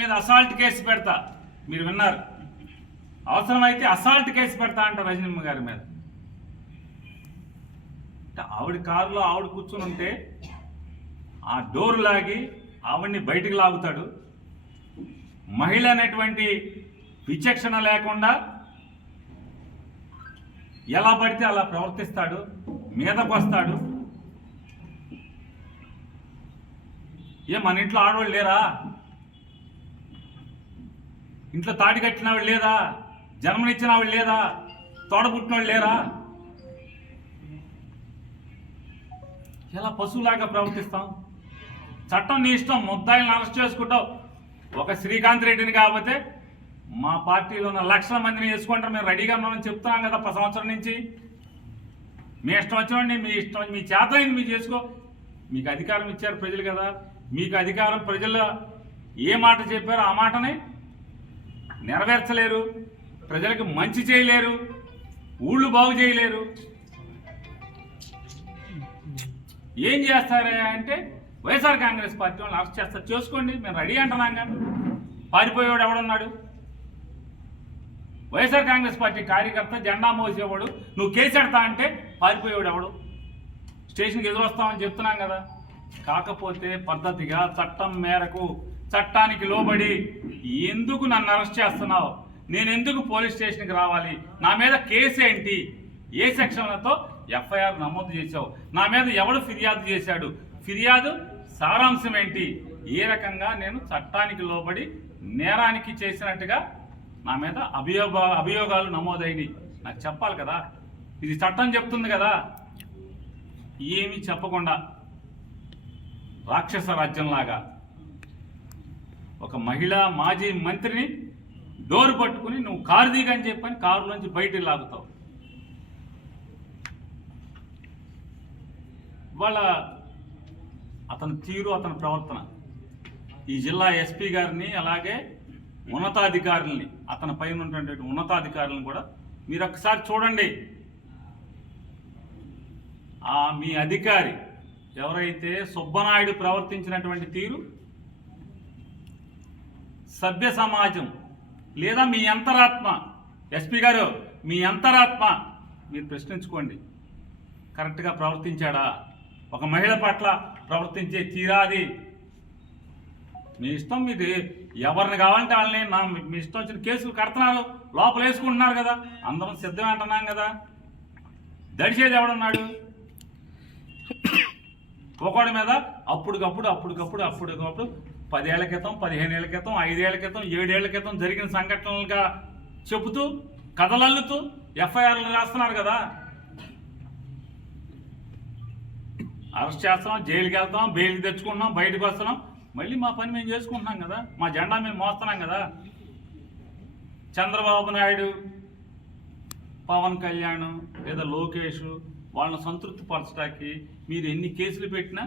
మీద assault case పెడతా, మీరు విన్నారు, అవసరమైతే అసాల్ట్ కేసు పెడతా అంట రజనీమ్మ గారి మీద. ఆవిడ కారులో ఆవిడ కూర్చుని ఉంటే ఆ డోర్ లాగి ఆవిడ్ని బయటికి లాగుతాడు. మహిళ అనేటువంటి విచక్షణ లేకుండా ఎలా పడితే అలా ప్రవర్తిస్తాడు, మీదకు వస్తాడు. మన ఇంట్లో ఆడవాళ్ళు లేరా? ఇంట్లో తాడి కట్టిన వాళ్ళు లేదా? జన్మనిచ్చిన వాళ్ళు లేదా? తోడబుట్టిన వాళ్ళు లేరా? ఎలా పశువులాగా ప్రవర్తిస్తాం? చట్టం నీ ఇష్టం, ముద్దాయిలను అరెస్ట్ చేసుకుంటావు. ఒక శ్రీకాంత్ రెడ్డిని కాకపోతే మా పార్టీలో ఉన్న లక్షల మందిని వేసుకుంటారు, మేము రెడీగా ఉన్నామని చెప్తున్నాం కదా 10 సంవత్సరం నుంచి. మీ ఇష్టం వచ్చినండి, మీ ఇష్టం, మీ చేతనైంది మీరు చేసుకో. మీకు అధికారం ఇచ్చారు ప్రజలు కదా, మీకు అధికారం ప్రజలు ఏ మాట చెప్పారో ఆ మాటని నెరవేర్చలేరు, ప్రజలకు మంచి చేయలేరు, ఊళ్ళు బాగు చేయలేరు. ఏం చేస్తారా అంటే వైఎస్ఆర్ కాంగ్రెస్ పార్టీ వాళ్ళు అరెస్ట్ చేస్తారు, చేసుకోండి, మేము రెడీ అంటున్నాం. కానీ పారిపోయేవాడు ఎవడున్నాడు? వైఎస్ఆర్ కాంగ్రెస్ పార్టీ కార్యకర్త జెండా మోసేవాడు నువ్వు కేసు పెడతా అంటే పారిపోయేవాడు ఎవడు? స్టేషన్కి ఎదురొస్తామని చెప్తున్నాం కదా. కాకపోతే పద్ధతిగా చట్టం మేరకు, చట్టానికి లోబడి ఎందుకు నన్ను అరెస్ట్ చేస్తున్నావు, నేను ఎందుకు పోలీస్ స్టేషన్కి రావాలి, నా మీద కేసు ఏంటి, ఏ సెక్షన్లతో ఎఫ్ఐఆర్ నమోదు చేశావు, నా మీద ఎవడు ఫిర్యాదు చేశాడు, ఫిర్యాదు సారాంశం ఏంటి, ఏ రకంగా నేను చట్టానికి లోబడి నేరానికి చేసినట్టుగా నా మీద అభియోగాలు నమోదైనవి నాకు చెప్పాలి కదా. ఇది చట్టం చెప్తుంది కదా. ఏమీ చెప్పకుండా రాక్షస రాజ్యంలాగా ఒక మహిళా మాజీ మంత్రిని డోరు పట్టుకుని నువ్వు కారు దిగని చెప్పని కారులోంచి బయటికి లాగుతావు. వాళ్ళ అతని తీరు, అతని ప్రవర్తన ఈ జిల్లా ఎస్పీ గారిని, అలాగే ఉన్నతాధికారుల్ని, అతని పైన ఉన్నటువంటి ఉన్నతాధికారులను కూడా మీరు ఒకసారి చూడండి. మీ అధికారి ఎవరైతే సుబ్బనాయుడు ప్రవర్తించినటువంటి తీరు, సభ్య సమాజం లేదా మీ అంతరాత్మ, ఎస్పీ గారు మీ అంతరాత్మ మీరు ప్రశ్నించుకోండి. కరెక్ట్గా ప్రవర్తించాడా? ఒక మహిళ పట్ల ప్రవర్తించే తీరాది మీ ఇష్టం. మీరు ఎవరిని కావాలంటే వాళ్ళని మీ ఇష్టం వచ్చిన కేసులు కడుతున్నారు, లోపల వేసుకుంటున్నారు కదా, అందరం సిద్ధం అంటున్నాం కదా. దడిచేది ఎవడున్నాడు? ఒకటి మీద అప్పటికప్పుడు 10 ఏళ్ల క్రితం, 15 ఏళ్ల క్రితం, 5 ఏళ్ల క్రితం, 7 ఏళ్ల క్రితం జరిగిన సంఘటనలుగా చెబుతూ కథలల్లుతూ ఎఫ్ఐఆర్లు రాస్తున్నారు కదా. అరెస్ట్ చేస్తున్నాం, జైలుకి వెళ్తాం, బెయిల్కి తెచ్చుకుంటున్నాం, బయటకు వస్తున్నాం, మళ్ళీ మా పని మేము చేసుకుంటున్నాం కదా, మా జెండా మేము మోస్తున్నాం కదా. చంద్రబాబు నాయుడు, పవన్ కళ్యాణ్ లేదా లోకేష్ వాళ్ళని సంతృప్తి పరచడానికి మీరు ఎన్ని కేసులు పెట్టినా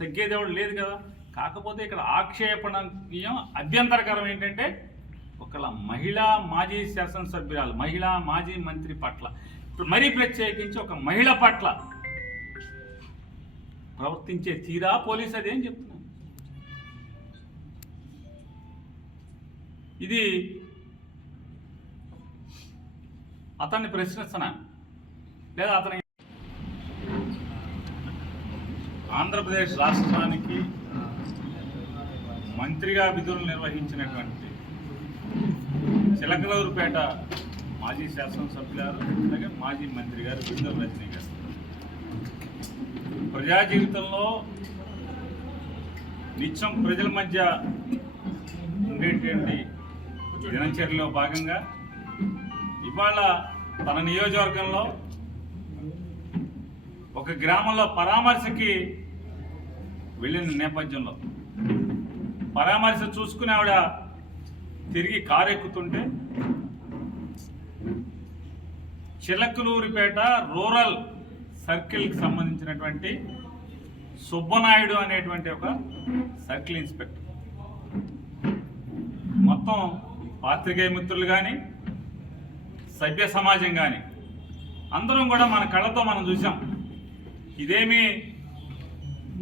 తగ్గేది ఎవడు లేదు కదా. కాకపోతే ఇక్కడ ఆక్షేపణీయం, అభ్యంతరకరం ఏంటంటే ఒకళ్ళ మహిళా మాజీ శాసనసభ్యురాలు, మహిళా మాజీ మంత్రి పట్ల, మరీ ప్రత్యేకించి ఒక మహిళ పట్ల ప్రవర్తించే తీరా పోలీసు అదేం చెప్తున్నాను. ఇది అతన్ని ప్రశ్నిస్తున్నాను. లేదా అతని ఆంధ్రప్రదేశ్ రాష్ట్రానికి మంత్రిగా విధులు నిర్వహించినటువంటి చిలకలూరుపేట మాజీ శాసనసభ్యులు, అలాగే మాజీ మంత్రి గారు విడుదల రజనీ గారు ప్రజా జీవితంలో నిత్యం ప్రజల మధ్య ఉండేటువంటి దినచర్యలో భాగంగా ఇవాళ తన నియోజకవర్గంలో ఒక గ్రామంలో పరామర్శకి వెళ్ళిన నేపథ్యంలో పరామర్శ చూసుకుని ఆవిడ తిరిగి కారు ఎక్కుతుంటే చిలకలూరిపేట రూరల్ సర్కిల్కి సంబంధించినటువంటి సుబ్బనాయుడు అనేటువంటి ఒక సర్కిల్ ఇన్స్పెక్టర్, మొత్తం పాత్రికేయ మిత్రులు కానీ సభ్య సమాజం కానీ అందరం కూడా మన కళ్ళతో మనం చూసాం. ఇదేమి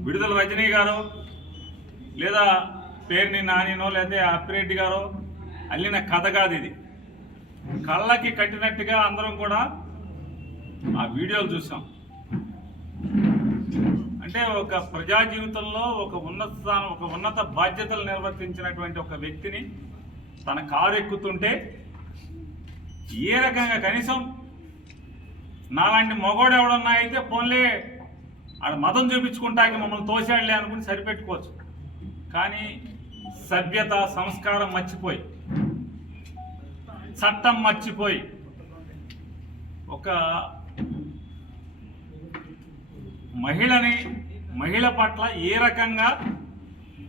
విడుదల రజనీ గారు లేదా పేరుని నానినో లేదా అప్పిరెడ్డి గారో అల్లిన కథ కాదు ఇది. కళ్ళకి కట్టినట్టుగా అందరం కూడా ఆ వీడియోలు చూసాం. అంటే ఒక ప్రజా జీవితంలో ఒక ఉన్నత స్థానం, ఒక ఉన్నత బాధ్యతలు నిర్వర్తించినటువంటి ఒక వ్యక్తిని తన కారు ఎక్కుతుంటే ఏ రకంగా కనీసం నాలాంటి మగోడు ఎవడన్నా అయితే పోన్లే ఆడ మతం చూపించుకుంటాకి మమ్మల్ని తోసాడులే అనుకుని సరిపెట్టుకోవచ్చు. కానీ సభ్యత సంస్కారం మర్చిపోయి, చట్టం మర్చిపోయి ఒక మహిళ పట్ల ఏ రకంగా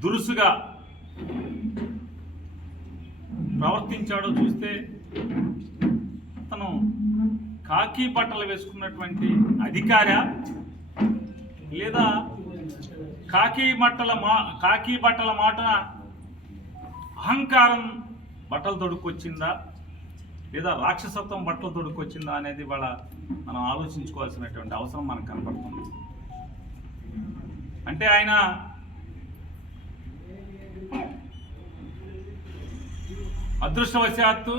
దురుసుగా ప్రవర్తించాడో చూస్తే అతను కాకి బట్టలు వేసుకున్నటువంటి అధికారా లేదా కాకి బట్టల మాట అహంకారం బట్టలు తొడుక్కొచ్చిందా లేదా రాక్షసత్వం బట్టలు తొడుక్కొచ్చిందా అనేది వాళ్ళ మనం ఆలోచించుకోవాల్సినటువంటి అవసరం మనకు కనపడుతుంది. అంటే ఆయన అదృష్టవశాత్తు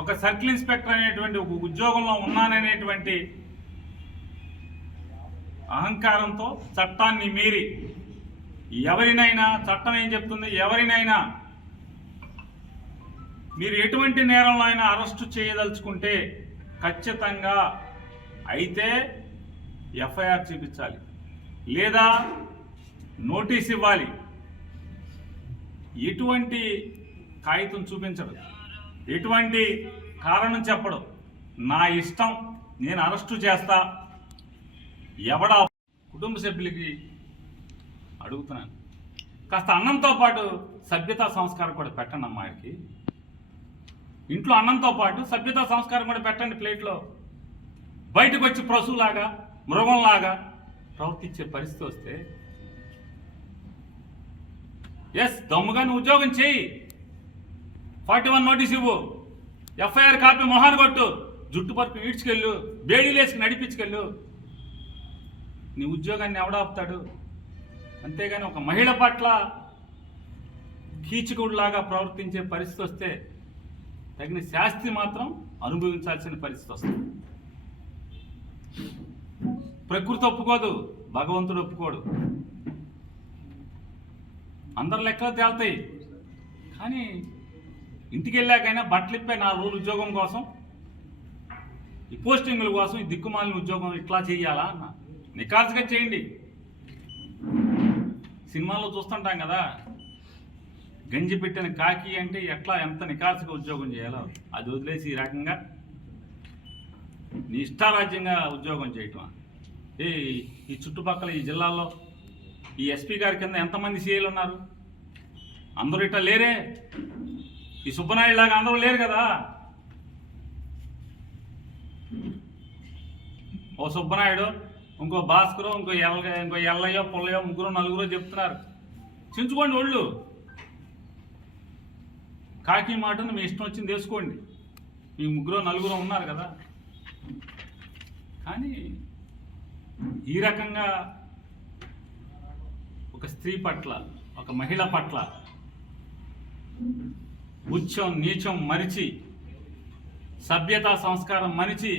ఒక సర్కిల్ ఇన్స్పెక్టర్ అనేటువంటి ఒక ఉద్యోగంలో ఉన్నాననేటువంటి అహంకారంతో చట్టాన్ని మీరి ఎవరినైనా, చట్టం ఏం చెప్తుంది, ఎవరినైనా మీరు ఎటువంటి నేరంలో అయినా అరెస్టు చేయదలుచుకుంటే ఖచ్చితంగా అయితే ఎఫ్ఐఆర్ చూపించాలి లేదా నోటీస్ ఇవ్వాలి. ఎటువంటి కాగితం చూపించడు, ఎటువంటి కారణం చెప్పడు, నా ఇష్టం నేను అరెస్టు చేస్తా. ఎవడా కుటుంబ సభ్యులకి అడుగుతున్నాను, కాస్త అన్నంతో పాటు సభ్యతా సంస్కారం కూడా పెట్టండి అమ్మాయికి. ఇంట్లో అన్నంతో పాటు సభ్యతా సంస్కారం కూడా పెట్టండి ప్లేట్లో. బయటకు వచ్చి పశువులాగా మృగంలాగా ప్రవర్తించే పరిస్థితి వస్తే దమ్ముగా నువ్వు ఉద్యోగం చేయి, 41 నోటీస్ ఇవ్వు, ఎఫ్ఐఆర్ కాపీ మొహాన్ని కొట్టు, జుట్టు పరుపు ఈడ్చుకెళ్ళు, బేడీలేసుకు నడిపించుకెళ్ళు. నీ ఉద్యోగాన్ని ఎవడాపుతాడు? అంతేగాని ఒక మహిళ పట్ల కీచుకుడిలాగా ప్రవర్తించే పరిస్థితి వస్తే తగిన శాస్తి మాత్రం అనుభవించాల్సిన పరిస్థితి వస్తుంది. ప్రకృతి ఒప్పుకోదు, భగవంతుడు ఒప్పుకోడు. అందరు లెక్కలు తేలుతాయి. కానీ ఇంటికి వెళ్ళాకైనా బట్టలిప్పే 4 రోజులు ఉద్యోగం కోసం, ఈ పోస్టింగుల కోసం ఈ దిక్కుమాలిన ఉద్యోగం ఇట్లా చేయాలా అన్న? నికాల్స్గా చేయండి. సినిమాల్లో చూస్తుంటాం కదా, గంజి పెట్టిన కాకి అంటే ఎట్లా ఎంత నికాల్స్గా ఉద్యోగం చేయాలో అది వదిలేసి ఈ రకంగా నీ ఇష్టారాజ్యంగా ఉద్యోగం చేయటం. ఈ చుట్టుపక్కల ఈ జిల్లాల్లో ఈ ఎస్పీ గారి కింద ఎంతమంది సీఏలు ఉన్నారు? అందరూ ఇట్లా లేరే. ఈ సుబ్బనాయుడు లాగా అందరూ లేరు కదా. ఓ సుబ్బనాయుడు, ఇంకో భాస్కరు, ఇంకో ఎల్లయ్యో పుల్లయ్యో 3-4 చెప్తున్నారు. చించుకోండి ఒళ్ళు. కాకి మాటను మీ ఇష్టం వచ్చింది వేసుకోండి. మీ 3-4 ఉన్నారు కదా. కానీ ఈ రకంగా ఒక స్త్రీ పట్ల, ఒక మహిళ పట్ల ఉచ్చం నీచం మరిచి, సభ్యతా సంస్కారం మరిచి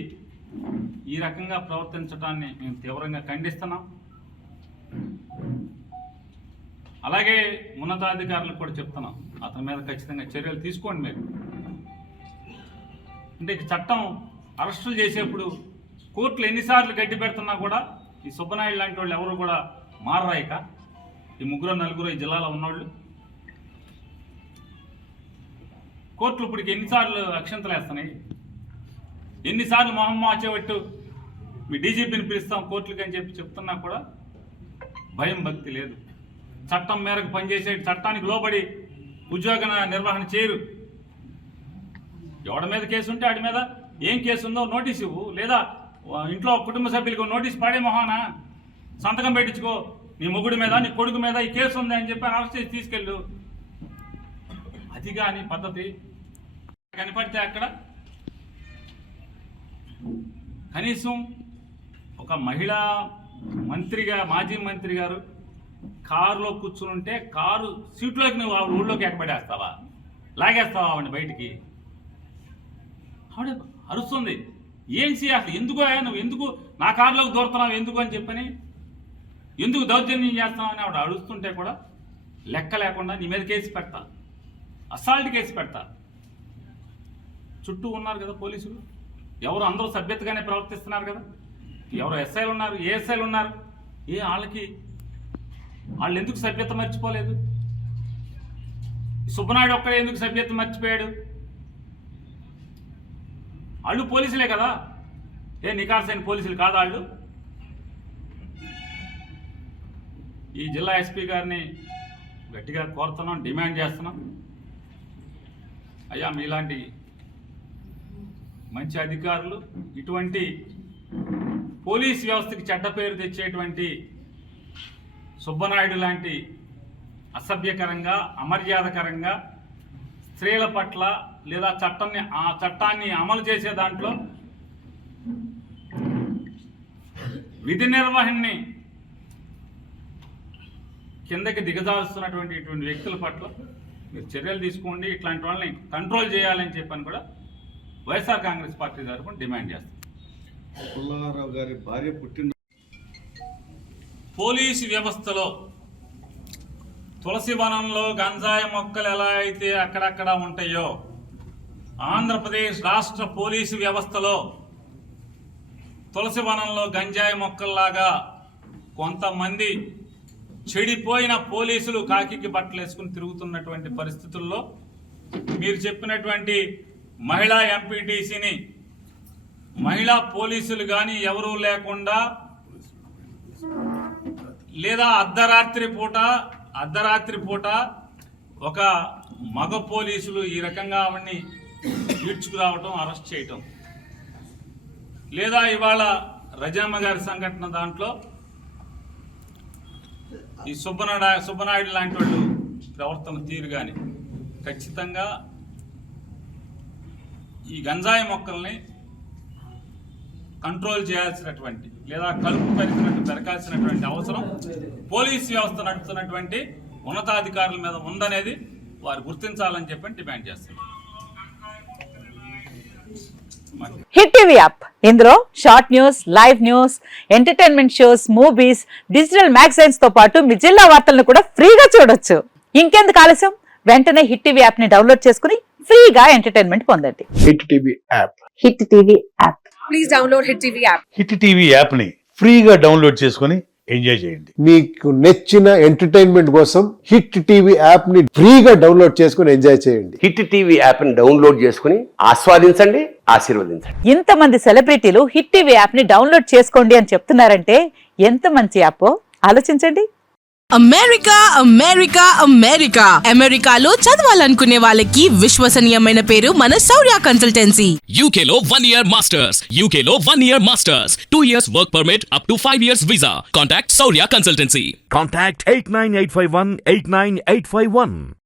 ఈ రకంగా ప్రవర్తించడాన్ని మేము తీవ్రంగా ఖండిస్తున్నాం. అలాగే ఉన్నతాధికారులకు కూడా చెప్తున్నాం, అతని మీద ఖచ్చితంగా చర్యలు తీసుకోండి. మీరు అంటే చట్టం అరెస్టులు చేసేప్పుడు కోర్టులు ఎన్నిసార్లు గడ్డి పెడుతున్నా కూడా ఈ సుబ్బనాయుడు లాంటి వాళ్ళు ఎవరు కూడా మారరాయిక. ఈ 3-4 ఈ జిల్లాలో ఉన్నవాళ్ళు కోర్టులు ఇప్పటికి ఎన్నిసార్లు అక్షంతలు వేస్తున్నాయి, ఎన్నిసార్లు మొహమ్మ వచ్చేవట్టు మీ డీజీపీని పిలుస్తాం కోర్టులకి అని చెప్తున్నా కూడా భయం భక్తి లేదు. చట్టం మేరకు పనిచేసే, చట్టానికి లోబడి ఉద్యోగ నిర్వహణ చేయరు. ఎవడి మీద కేసు ఉంటే వాడి మీద ఏం కేసు ఉందో నోటీస్ ఇవ్వు, లేదా ఇంట్లో కుటుంబ సభ్యులకు నోటీస్ పడే మొహాన సంతకం పెట్టించుకో, నీ మొగుడి మీద నీ కొడుకు మీద ఈ కేసు ఉంది అని చెప్పి అరెస్ట్ చేసి తీసుకెళ్ళు. అది కానీ పద్ధతి కనపడితే అక్కడ కనీసం ఒక మహిళా మంత్రిగా, మాజీ మంత్రి గారు కారులో కూర్చుని ఉంటే కారు సీట్లోకి నువ్వు ఆవిడ ఊళ్ళోకి ఎక్కబడేస్తావా, లాగేస్తావా ఆవిడ బయటికి? ఆవిడ అరుస్తుంది, ఏం అసలు ఎందుకు నువ్వు ఎందుకు నా కారులోకి దూరుతున్నావు ఎందుకు అని చెప్పని, ఎందుకు దౌర్జన్యం చేస్తున్నావు అని ఆవిడ అడుస్తుంటే కూడా లెక్క లేకుండా నీ మీద కేసు పెడతా, అసాల్ట్ కేసు పెడతా. చుట్టూ ఉన్నారు కదా పోలీసులు, ఎవరు అందరూ సభ్యతగానే ప్రవర్తిస్తున్నారు కదా, ఎవరు ఎస్ఐలు ఉన్నారు, ఏఎస్ఐలు ఉన్నారు, వాళ్ళకి వాళ్ళు ఎందుకు సభ్యత మర్చిపోలేదు? సుబ్బనాయుడు ఒక్కడే ఎందుకు సభ్యత మర్చిపోయాడు? వాళ్ళు పోలీసులే కదా, నికార్సైన పోలీసులు కాదా వాళ్ళు? ఈ జిల్లా ఎస్పీ గారిని గట్టిగా కోరుతున్నాం, డిమాండ్ చేస్తున్నాం, అయ్యా మీలాంటి మంచి అధికారులు ఇటువంటి పోలీస్ వ్యవస్థకి చెడ్డ పేరు తెచ్చేటువంటి సుబ్బనాయుడు లాంటి అసభ్యకరంగా అమర్యాదకరంగా స్త్రీల పట్ల లేదా చట్టాన్ని అమలు చేసే దాంట్లో విధి నిర్వహణని కిందకి దిగజారుస్తున్నటువంటి ఇటువంటి వ్యక్తుల పట్ల మీరు చర్యలు తీసుకోండి, ఇట్లాంటి వాళ్ళని కంట్రోల్ చేయాలని చెప్పని కూడా వైఎస్ఆర్ కాంగ్రెస్ పార్టీ తరఫున డిమాండ్ చేస్తాం. పుల్లారావు గారి భార్య పుట్టిన పోలీసు వ్యవస్థలో తులసి వనంలో గంజాయి మొక్కలు ఎలా అయితే అక్కడక్కడ ఉంటాయో, ఆంధ్రప్రదేశ్ రాష్ట్ర పోలీసు వ్యవస్థలో తులసి వనంలో గంజాయి మొక్కల్లాగా కొంతమంది చెడిపోయిన పోలీసులు కాకికి బట్టలు వేసుకుని తిరుగుతున్నటువంటి పరిస్థితుల్లో మీరు చెప్పినటువంటి మహిళా ఎంపీటీసీని మహిళా పోలీసులు కానీ ఎవరూ లేకుండా లేదా అర్ధరాత్రి పూట ఒక మగ పోలీసులు ఈ రకంగా ఆవిడ్ని ఈడ్చుకురావటం, అరెస్ట్ చేయటం, లేదా ఇవాళ రజనమ్మ గారి సంఘటన దాంట్లో ఈ సుబ్బనాయుడు లాంటి వాళ్ళు ప్రవర్తన తీరు కానీ ఖచ్చితంగా ఈ గంజాయి మొక్కల్ని కంట్రోల్ చేయాల్సినటువంటి లేదా కలుపు పెరగాల్సినటువంటి అవసరం పోలీస్ వ్యవస్థ నడుపుతున్నటువంటి ఉన్నతాధికారుల మీద ఉందనేది వారు గుర్తించాలని చెప్పి డిమాండ్ చేస్తున్నారు. హిట్ టీవీ యాప్, ఇందులో short news, live news, entertainment shows, movies, digital magazines తో పాటు మీ జిల్లా వార్తలను కూడా ఫ్రీగా చూడొచ్చు. ఇంకెందుకు ఆలస్యం, వెంటనే హిట్ టీవీ యాప్ ని డౌన్లోడ్ చేసుకుని ఫ్రీగా ఎంటర్టైన్మెంట్ పొందండి. Hit TV app, hit TV app, please download hit TV app. Hit TV app ని ఫ్రీగా డౌన్లోడ్ చేసుకుని ఎంజాయ్ చేయండి. మీకు నచ్చిన ఎంటర్టైన్మెంట్ కోసం హిట్ టీవీ యాప్ ని ఫ్రీగా డౌన్లోడ్ చేసుకుని ఎంజాయ్ చేయండి. హిట్ టీవీ యాప్ ని డౌన్లోడ్ చేసుకుని ఆస్వాదించండి, ఆశీర్వదించండి. ఇంతమంది సెలబ్రిటీలు హిట్ టీవీ యాప్ ని డౌన్లోడ్ చేసుకోండి అని చెప్తున్నారంటే ఎంత మంచి యాప్ ఆలోచించండి. అమెరికా అమెరికా అమెరికా అమెరికాలో చదవాలనుకునే వాళ్ళకి విశ్వసనీయమైన పేరు మన శౌర్య కన్సల్టెన్సీ. UK లో 1 year masters, UK లో 1 year masters, 2 years work permit up to 5 years visa. Contact Saurya Consultancy. Contact 89851 89851.